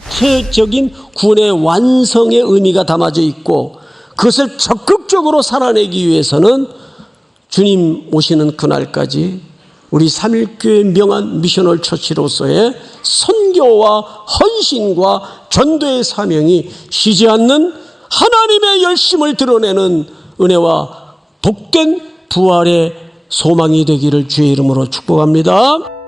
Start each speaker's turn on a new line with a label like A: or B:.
A: 전체적인 군의 완성의 의미가 담아져 있고 그것을 적극적으로 살아내기 위해서는 주님 오시는 그날까지 우리 삼일교회 명한 미셔널 처치로서의 선교와 헌신과 전도의 사명이 쉬지 않는 하나님의 열심을 드러내는 은혜와 복된 부활의 소망이 되기를 주의 이름으로 축복합니다.